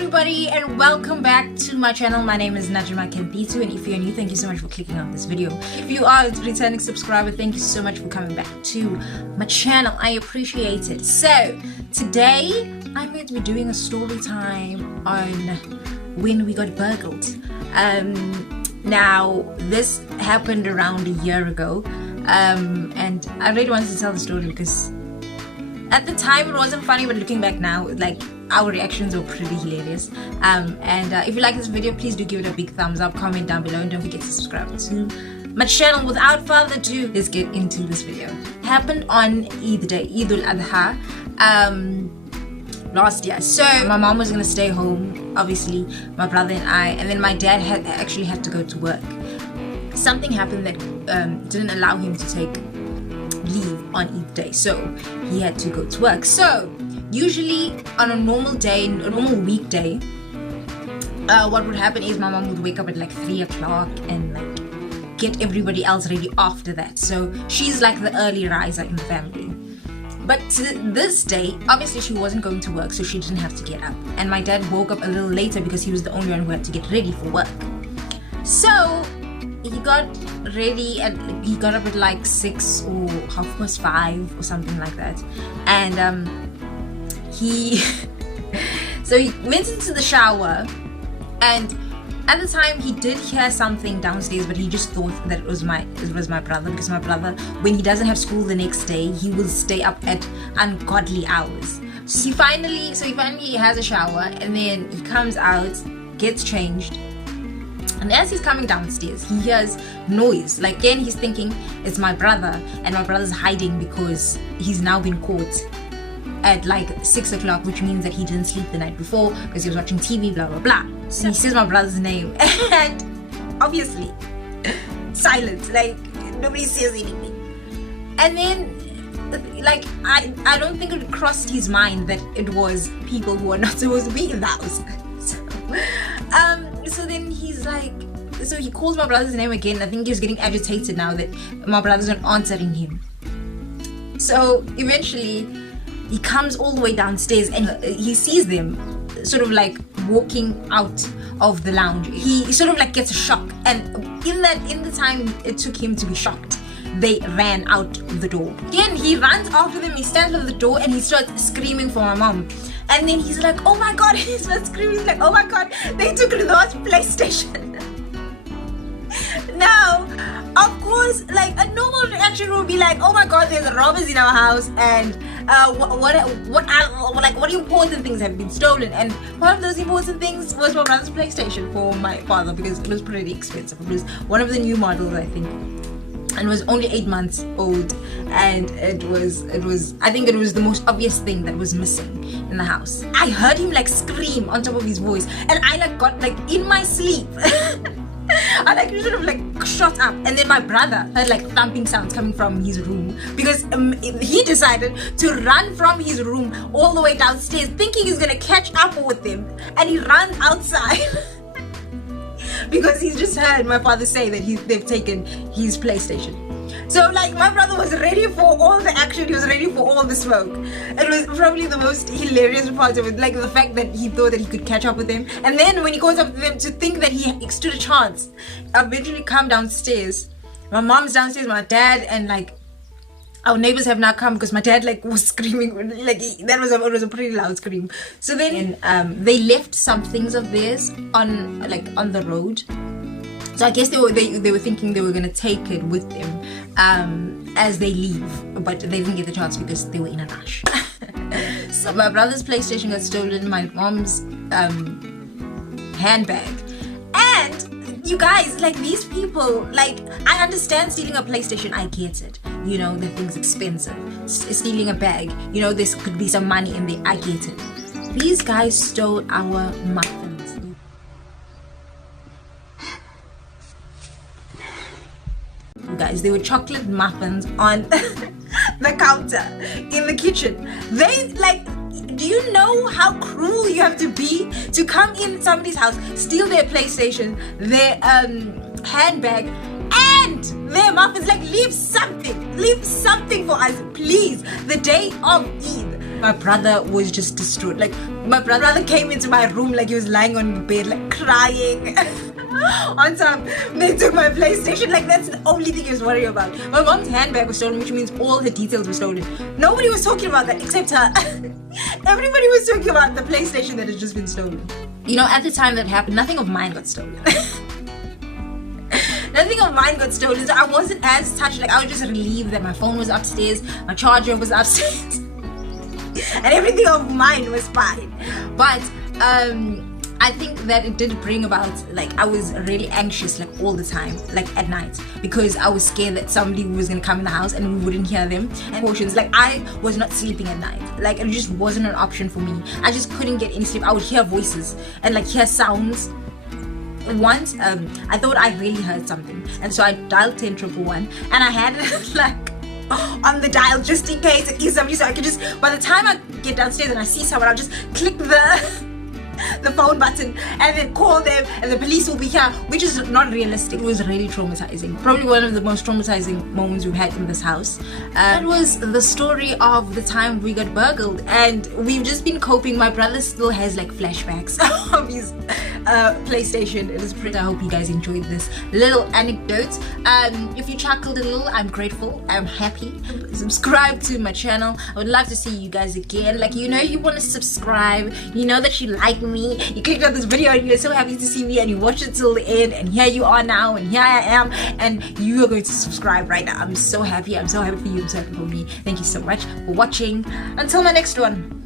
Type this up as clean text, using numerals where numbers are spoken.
everybody, and welcome back to my channel. My name is Najima Kempitu, and if you're new, thank you so much for clicking on this video. If you are a returning subscriber, thank you so much for coming back to my channel. I appreciate it. So today I'm going to be doing a story time on when we got burgled. Now this happened around a year ago, and I really wanted to tell the story because at the time it wasn't funny, but looking back now, like, our reactions were pretty hilarious. If you like this video, please do give it a big thumbs up, comment down below, and don't forget to subscribe to my channel. Without further ado, let's get into this video. It happened on Eid al-Adha last year. So my mom was gonna stay home, obviously, my brother and I, and then my dad actually had to go to work. Something happened that didn't allow him to take leave on Eid day, so he had to go to work. So usually on a normal day, a normal weekday, what would happen is my mom would wake up at like 3 o'clock and like get everybody else ready after that. So she's like the early riser in the family. But this day, obviously she wasn't going to work, so she didn't have to get up. And my dad woke up a little later because he was the only one who had to get ready for work. So he got ready and he got up at like 6 or 5:30 or something like that. And he went into the shower, and at the time he did hear something downstairs, but he just thought that it was my brother, because my brother, when he doesn't have school the next day, he will stay up at ungodly hours. So he finally has a shower, and then he comes out, gets changed, and as he's coming downstairs, he hears noise. Like, again, he's thinking it's my brother, and my brother's hiding because he's now been caught at like 6 o'clock, which means that he didn't sleep the night before because he was watching TV, blah blah blah. So he says my brother's name, and obviously silence, like nobody says anything. And then like I don't think it crossed his mind that it was people who are not supposed to be in the house. So then he's like, so he calls my brother's name again. I think he was getting agitated now that my brother's not answering him. So eventually he comes all the way downstairs, and he sees them sort of like walking out of the lounge. He sort of like gets a shock, and in the time it took him to be shocked, they ran out the door. Again, he runs after them, he stands at the door, and he starts screaming for my mom. And then he's like, oh my god, he starts screaming, he's like, oh my god, they took Ridwan's PlayStation. Now, of course, like a normal reaction would be like, oh my god, there's robbers in our house, and what important things have been stolen. And one of those important things was my brother's PlayStation for my father, because it was pretty expensive. It was one of the new models, I think, and was only 8 months old, and it was I think it was the most obvious thing that was missing in the house. I heard him like scream on top of his voice, and I like got like in my sleep. I like sort of like shot up, and then my brother heard like thumping sounds coming from his room, because he decided to run from his room all the way downstairs, thinking he's gonna catch up with them, and he runs outside. Because he's just heard my father say that they've taken his PlayStation. So like my brother was ready for all the action, he was ready for all the smoke. It was probably the most hilarious part of it, like the fact that he thought that he could catch up with them, and then when he goes up to them, to think that he stood a chance. Eventually come downstairs, my mom's downstairs, my dad, and like our neighbors have now come, because my dad like was screaming, like it was a pretty loud scream. So then they left some things of theirs on the road. So I guess they were thinking they were gonna take it with them as they leave, but they didn't get the chance because they were in a rush. So my brother's PlayStation got stolen, my mom's handbag, and you guys, like, these people, like, I understand stealing a PlayStation, I get it, you know, the thing's expensive. Stealing a bag, you know, there could be some money in there, I get it. These guys stole our muffins. You guys, they were chocolate muffins on the counter in the kitchen. They like, do you know how cruel you have to be to come in somebody's house, steal their PlayStation, their handbag, and their muffins? Like, leave something for us, please. The day of Eid, My brother was just distraught. Like, my brother came into my room like he was lying on the bed, like crying. On top, they took my PlayStation. Like, that's the only thing he was worried about. My mom's handbag was stolen, which means all her details were stolen. Nobody was talking about that except her. Everybody was talking about the PlayStation that had just been stolen. You know, at the time that happened, nothing of mine got stolen. Nothing of mine got stolen, so I wasn't as touched. Like, I was just relieved that my phone was upstairs, my charger was upstairs, and everything of mine was fine. But I think that it did bring about, like, I was really anxious, like, all the time, like, at night, because I was scared that somebody was gonna come in the house and we wouldn't hear them. And portions, like, I was not sleeping at night. Like, it just wasn't an option for me. I just couldn't get any sleep. I would hear voices and, like, hear sounds. Once, I thought I really heard something, and so I dialed 10-111, and I had it, like, on the dial just in case it is somebody, so I could just, by the time I get downstairs and I see someone, I'll just click the phone button and then call them and the police will be here, which is not realistic. It was really traumatizing. Probably one of the most traumatizing moments we've had in this house. That was the story of the time we got burgled, and we've just been coping. My brother still has like flashbacks of his PlayStation. It was pretty. I hope you guys enjoyed this little anecdote. If you chuckled a little, I'm grateful. I'm happy. Subscribe to my channel. I would love to see you guys again. Like, you know, you want to subscribe, you know that you like me, you clicked on this video and you're so happy to see me and you watched it till the end, and here you are now, and here I am, and you are going to subscribe right now. I'm so happy. I'm so happy for you. I'm so happy for me. Thank you so much for watching. Until my next one.